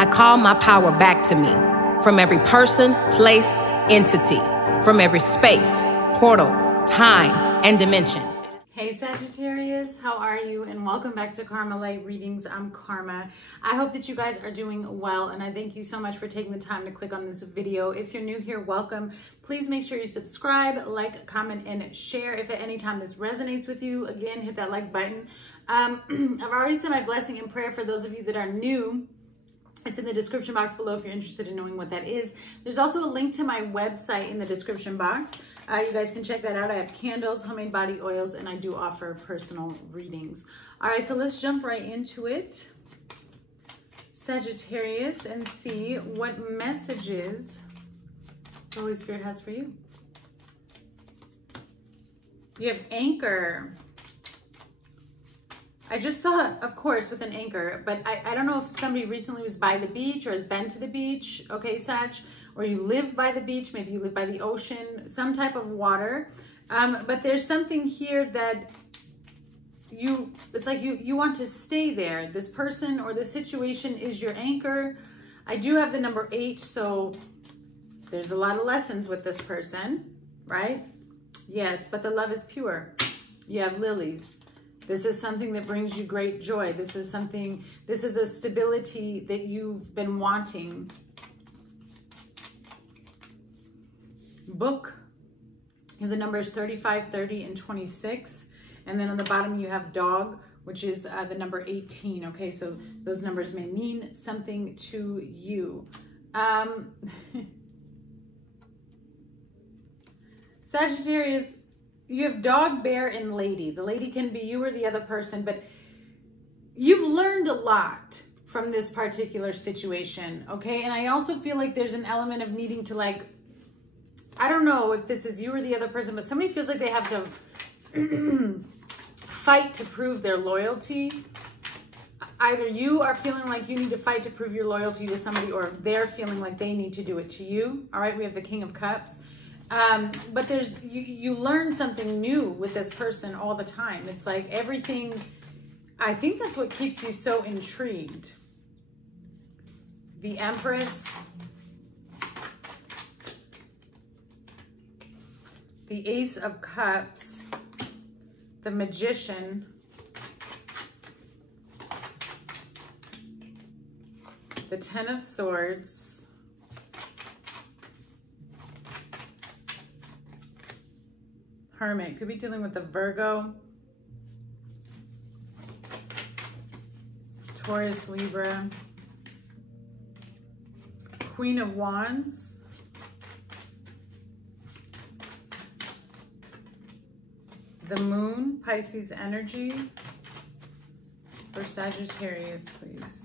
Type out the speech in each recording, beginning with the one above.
I call my power back to me from every person, place, entity, from every space, portal, time, and dimension. Hey Sagittarius, how are you? And welcome back to Karma Light Readings. I'm Karma. I hope that you guys are doing well, and I thank you so much for taking the time to click on this video. If you're new here, welcome. Please make sure you subscribe, like, comment, and share. If at any time this resonates with you, again, hit that like button. I've already said my blessing and prayer for those of you that are new. It's in the description box below if you're interested in knowing what that is. There's also a link to my website in the description box. You guys can check that out. I have candles, homemade body oils, and I do offer personal readings. All right, so let's jump right into it, Sagittarius, and see what messages the Holy Spirit has for you. You have anchor. I just saw it, of course, with an anchor, but I don't know if somebody recently was by the beach or has been to the beach, okay, Sag, or you live by the beach, maybe you live by the ocean, some type of water, but there's something here that it's like you want to stay there. This person or this situation is your anchor. I do have the number 8, so there's a lot of lessons with this person, right? Yes, but the love is pure. You have lilies. This is something that brings you great joy. This is a stability that you've been wanting. Book. You have the numbers 35, 30, and 26. And then on the bottom you have dog, which is the number 18. Okay, so those numbers may mean something to you. Sagittarius, you have dog, bear, and lady. The lady can be you or the other person, but you've learned a lot from this particular situation, okay? And I also feel like there's an element of needing to, like, I don't know if this is you or the other person, but somebody feels like they have to fight to prove their loyalty. Either you are feeling like you need to fight to prove your loyalty to somebody, or they're feeling like they need to do it to you. All right, we have the King of Cups. But there's, you learn something new with this person all the time. It's like everything, I think that's what keeps you so intrigued. The Empress, the Ace of Cups, the Magician, the Ten of Swords, Hermit. Could be dealing with the Virgo, Taurus, Libra, Queen of Wands, the Moon, Pisces energy for Sagittarius, please.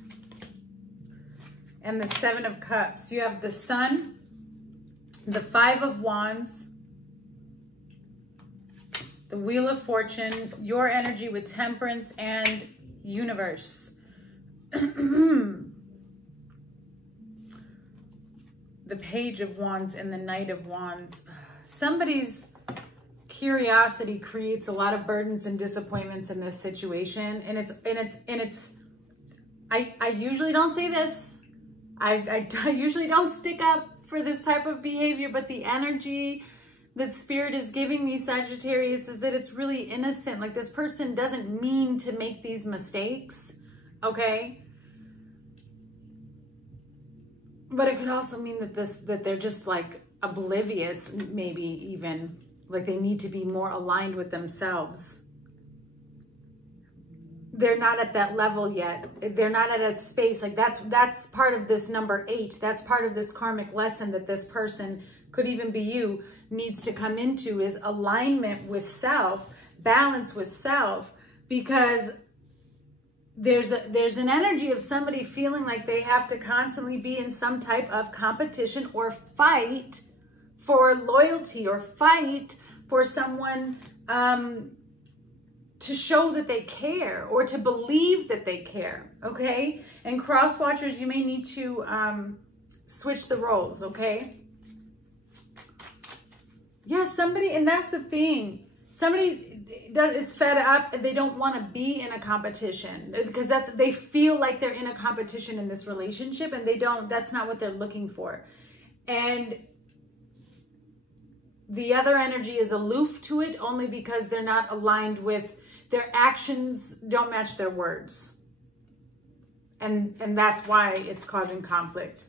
And the Seven of Cups. You have the Sun, the Five of Wands, the Wheel of Fortune, your energy with Temperance and Universe. The Page of Wands and the Knight of Wands. Somebody's curiosity creates a lot of burdens and disappointments in this situation. And I usually don't say this. I usually don't stick up for this type of behavior, but the energy that Spirit is giving me, Sagittarius, is that it's really innocent. Like, this person doesn't mean to make these mistakes, okay? But it could also mean that they're just like oblivious, maybe even like they need to be more aligned with themselves. They're not at that level yet. They're not at a space like that's part of this number 8. That's part of this karmic lesson that this person, could even be you, needs to come into, is alignment with self, balance with self, because there's an energy of somebody feeling like they have to constantly be in some type of competition or fight for loyalty, or fight for someone to show that they care, or to believe that they care, okay? And cross watchers, you may need to switch the roles, okay? Yeah, somebody, and that's the thing. Somebody is fed up and they don't want to be in a competition, because they feel like they're in a competition in this relationship, and that's not what they're looking for. And the other energy is aloof to it, only because they're not aligned with, their actions don't match their words. And that's why it's causing conflict.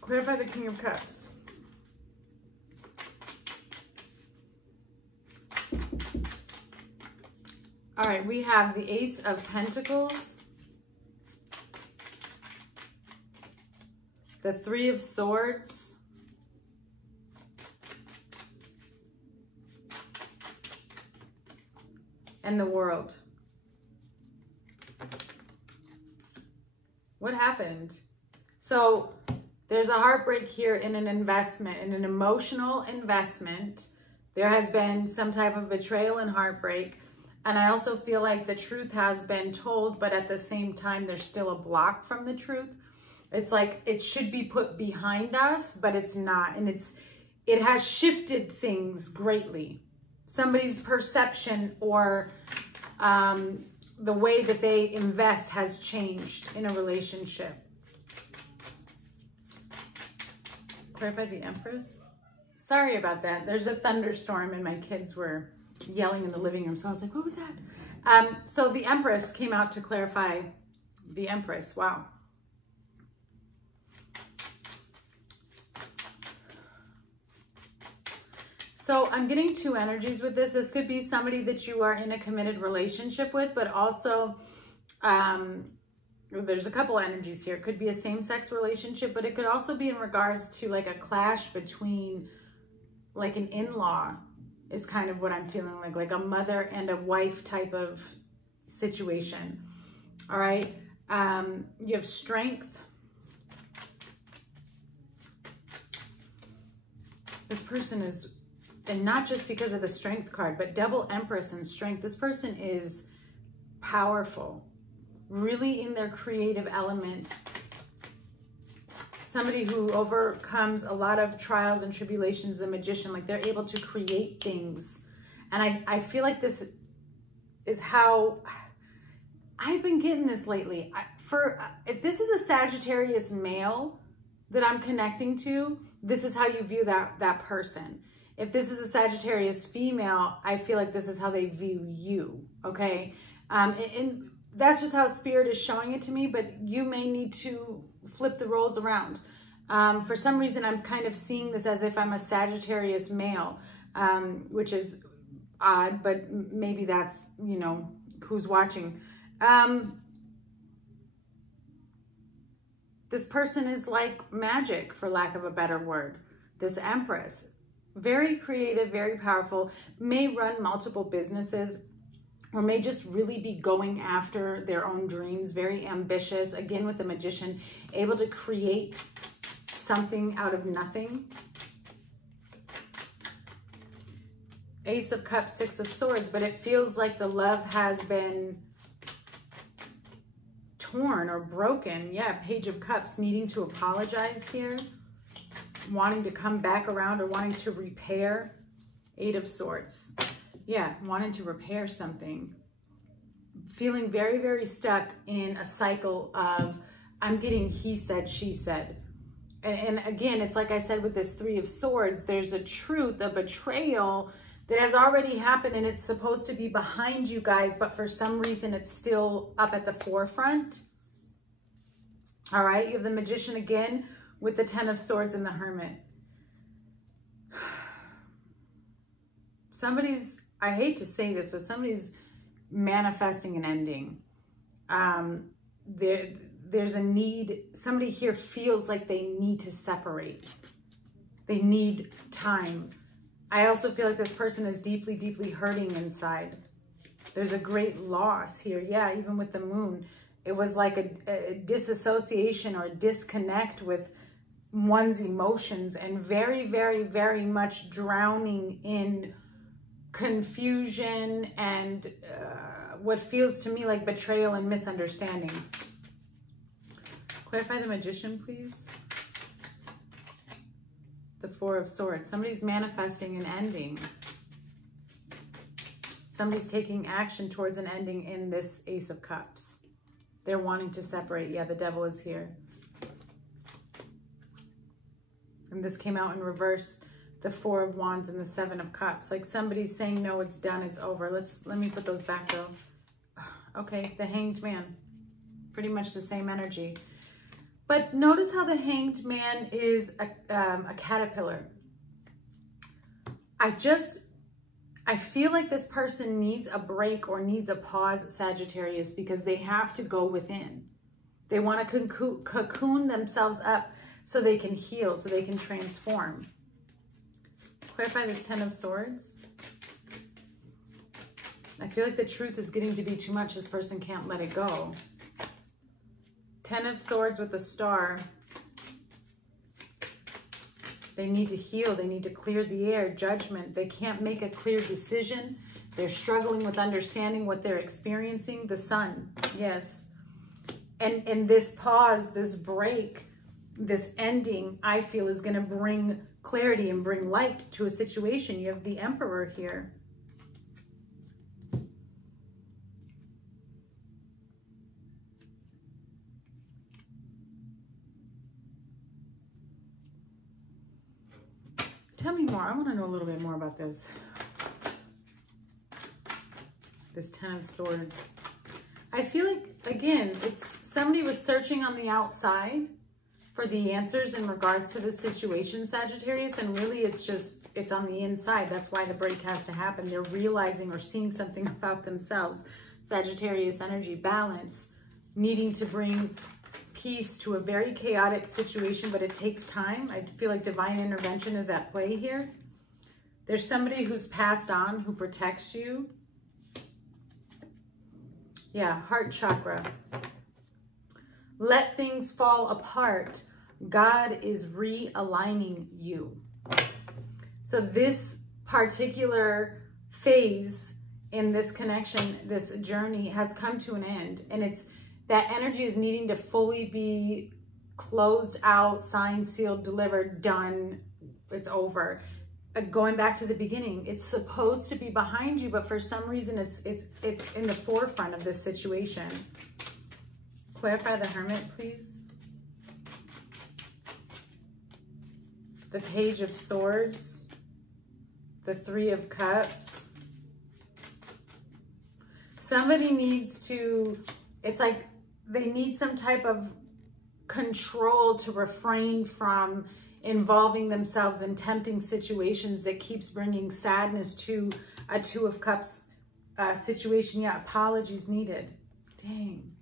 Clarify the King of Cups. All right, we have the Ace of Pentacles, the Three of Swords, and the World. What happened? So there's a heartbreak here in an investment, in an emotional investment. There has been some type of betrayal and heartbreak. And I also feel like the truth has been told, but at the same time, there's still a block from the truth. It's like it should be put behind us, but it's not. And it has shifted things greatly. Somebody's perception or the way that they invest has changed in a relationship. Clarify the Empress. Sorry about that. There's a thunderstorm and my kids were yelling in the living room. So I was like, what was that? So the Empress came out to clarify the Empress. Wow. So I'm getting two energies with this. This could be somebody that you are in a committed relationship with, but also there's a couple energies here. It could be a same-sex relationship, but it could also be in regards to like a clash between like an in-law is kind of what I'm feeling like a mother and a wife type of situation. All right. You have Strength. This person is, and not just because of the Strength card, but double Empress and Strength. This person is powerful, really in their creative element. Somebody who overcomes a lot of trials and tribulations, the Magician, like they're able to create things. And I feel like this is how I've been getting this lately. If this is a Sagittarius male that I'm connecting to, this is how you view that person. If this is a Sagittarius female, I feel like this is how they view you, okay? And that's just how Spirit is showing it to me, but you may need to flip the roles around. For some reason, I'm kind of seeing this as if I'm a Sagittarius male, which is odd, but maybe that's, you know, who's watching. This person is like magic, for lack of a better word. This Empress, very creative, very powerful, may run multiple businesses, or may just really be going after their own dreams, very ambitious. Again, with the Magician, able to create something out of nothing. Ace of Cups, Six of Swords, but it feels like the love has been torn or broken. Yeah, Page of Cups, needing to apologize here, wanting to come back around or wanting to repair. Eight of Swords. Yeah, wanting to repair something. Feeling very, very stuck in a cycle of, I'm getting he said, she said. And again, it's like I said with this Three of Swords, there's a truth, a betrayal that has already happened and it's supposed to be behind you guys, but for some reason it's still up at the forefront. All right, you have the Magician again with the Ten of Swords and the Hermit. Somebody's, I hate to say this, but somebody's manifesting an ending. There's a need, somebody here feels like they need to separate. They need time. I also feel like this person is deeply, deeply hurting inside. There's a great loss here. Yeah, even with the Moon, it was like a disassociation or a disconnect with one's emotions and very, very, very much drowning in confusion and what feels to me like betrayal and misunderstanding. Clarify the Magician, please. The Four of Swords. Somebody's manifesting an ending. Somebody's taking action towards an ending in this Ace of Cups. They're wanting to separate. Yeah, the Devil is here. And this came out in reverse, the Four of Wands and the Seven of Cups. Like somebody's saying, no, it's done, it's over. Let me put those back though. Okay, the Hanged Man. Pretty much the same energy. But notice how the Hanged Man is a caterpillar. I feel like this person needs a break or needs a pause, Sagittarius, because they have to go within. They want to cocoon themselves up so they can heal, so they can transform. Clarify this Ten of Swords. I feel like the truth is getting to be too much. This person can't let it go. Ten of Swords with the Star. They need to heal. They need to clear the air. Judgment. They can't make a clear decision. They're struggling with understanding what they're experiencing. The Sun. Yes. And this pause, this break, this ending, I feel is going to bring clarity and bring light to a situation. You have the Emperor here. Tell me more. I want to know a little bit more about this. This Ten of Swords. I feel like, again, it's somebody was searching on the outside for the answers in regards to the situation, Sagittarius, and really it's on the inside. That's why the break has to happen. They're realizing or seeing something about themselves. Sagittarius energy, balance, needing to bring peace to a very chaotic situation, but it takes time. I feel like divine intervention is at play here. There's somebody who's passed on who protects you. Yeah, heart chakra. Let things fall apart. God is realigning you. So this particular phase in this connection, this journey has come to an end, and it's that energy is needing to fully be closed out, signed, sealed, delivered, done. It's over. Going back to the beginning, it's supposed to be behind you, but for some reason it's in the forefront of this situation. Clarify the Hermit, please. The Page of Swords. The Three of Cups. Somebody needs to, it's like they need some type of control to refrain from involving themselves in tempting situations that keeps bringing sadness to a Two of Cups situation. Yeah, apologies needed. Dang.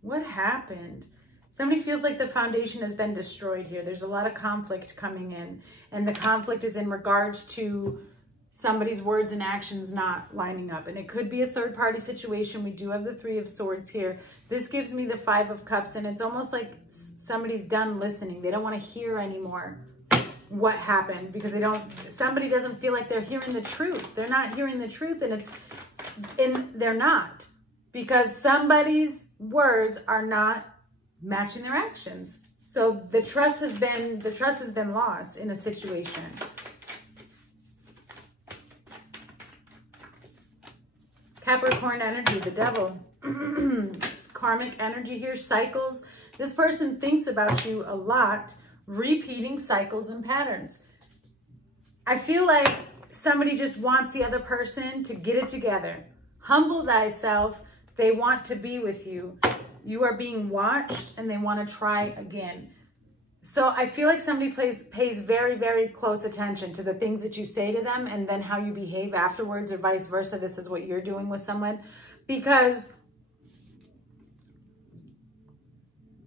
What happened? Somebody feels like the foundation has been destroyed here. There's a lot of conflict coming in, and the conflict is in regards to somebody's words and actions not lining up. And it could be a third-party situation. We do have the Three of Swords here. This gives me the Five of Cups, and it's almost like somebody's done listening. They don't want to hear anymore what happened because somebody doesn't feel like they're hearing the truth. They're not hearing the truth, and they're not, because somebody's words are not matching their actions. So the trust has been lost in a situation. Capricorn energy, the Devil. Karmic energy here, cycles. This person thinks about you a lot, repeating cycles and patterns. I feel like somebody just wants the other person to get it together. Humble thyself. They want to be with you. You are being watched and they want to try again. So I feel like somebody pays very, very close attention to the things that you say to them and then how you behave afterwards, or vice versa. This is what you're doing with someone, because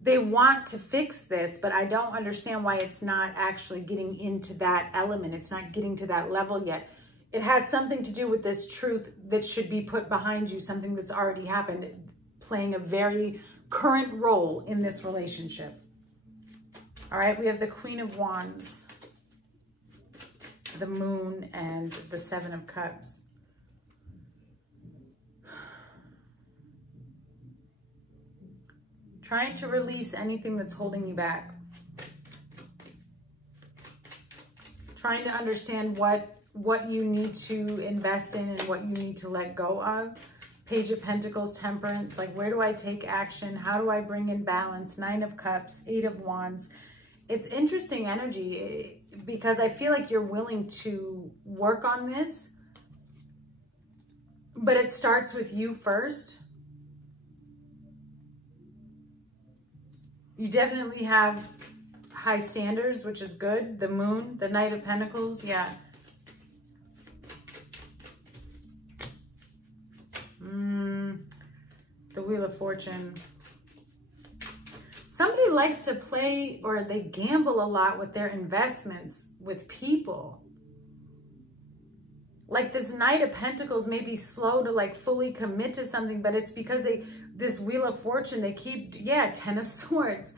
they want to fix this, but I don't understand why it's not actually getting into that element. It's not getting to that level yet. It has something to do with this truth that should be put behind you, something that's already happened, playing a very current role in this relationship. All right, we have the Queen of Wands, the Moon, and the Seven of Cups. Trying to release anything that's holding you back. Trying to understand what what you need to invest in and what you need to let go of. Page of Pentacles, Temperance, like where do I take action? How do I bring in balance? Nine of Cups, Eight of Wands. It's interesting energy because I feel like you're willing to work on this, but it starts with you first. You definitely have high standards, which is good. The Moon, the Knight of Pentacles, yeah. The Wheel of Fortune. Somebody likes to play, or they gamble a lot with their investments with people. Like this Knight of Pentacles may be slow to like fully commit to something, but it's because this Wheel of Fortune, they keep, yeah, Ten of Swords.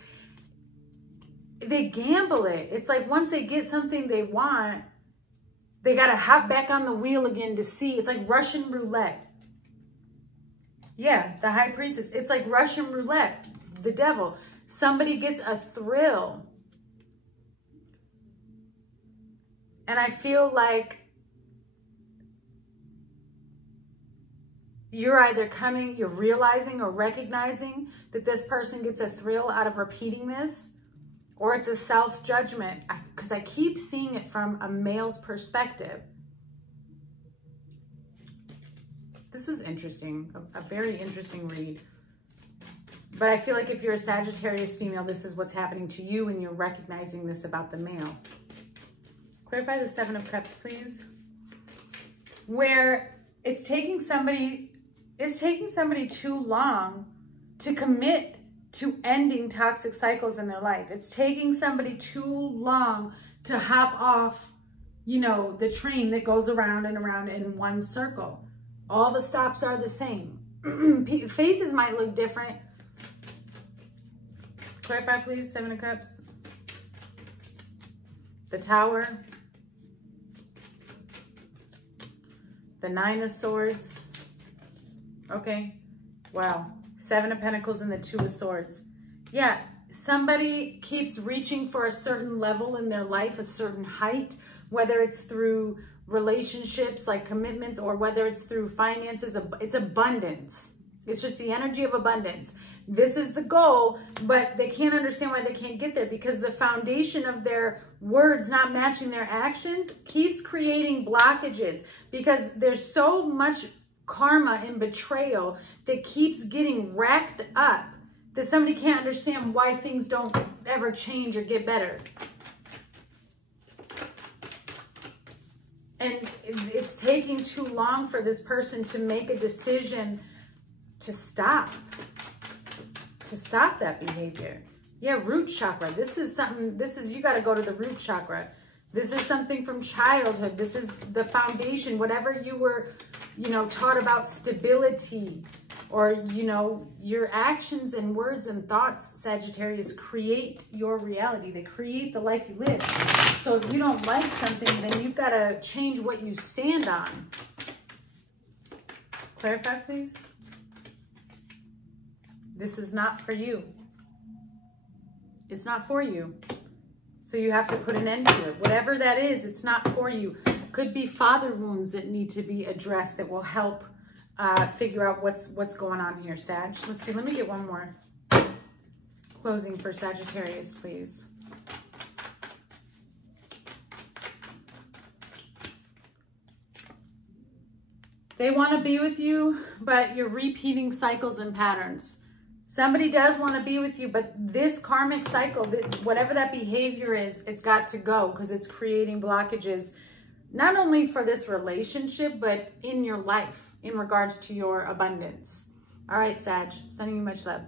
They gamble it. It's like once they get something they want, they got to hop back on the wheel again to see. It's like Russian roulette. Yeah, the High Priestess. It's like Russian roulette, the devil. Somebody gets a thrill. And I feel like you're either you're realizing or recognizing that this person gets a thrill out of repeating this, or it's a self-judgment, because I keep seeing it from a male's perspective. This is interesting, a very interesting read. But I feel like if you're a Sagittarius female, this is what's happening to you and you're recognizing this about the male. Clarify the Seven of Cups, please. Where it's taking somebody too long to commit to ending toxic cycles in their life. It's taking somebody too long to hop off, you know, the train that goes around and around in one circle. All the stops are the same. Faces might look different. Clarify, please, Seven of Cups. The Tower. The Nine of Swords. Okay. Wow. Seven of Pentacles and the Two of Swords. Yeah. Somebody keeps reaching for a certain level in their life, a certain height, whether it's through relationships, like commitments, or whether it's through finances. It's abundance. It's just the energy of abundance. This is the goal, but they can't understand why they can't get there, because the foundation of their words not matching their actions keeps creating blockages, because there's so much karma and betrayal that keeps getting racked up that somebody can't understand why things don't ever change or get better. And it's taking too long for this person to make a decision to stop that behavior. Yeah, root chakra. This is something, you got to go to the root chakra. This is something from childhood. This is the foundation, whatever you were, you know, taught about stability, or, you know, your actions and words and thoughts, Sagittarius, create your reality. They create the life you live. So if you don't like something, then you've got to change what you stand on. Clarify, please. This is not for you. It's not for you. So you have to put an end to it. Whatever that is, it's not for you. Could be father wounds that need to be addressed that will help figure out what's going on here, Sag. Let's see. Let me get one more closing for Sagittarius, please. They want to be with you, but you're repeating cycles and patterns. Somebody does want to be with you, but this karmic cycle, whatever that behavior is, it's got to go, because it's creating blockages, not only for this relationship, but in your life in regards to your abundance. All right, Sag, sending you much love.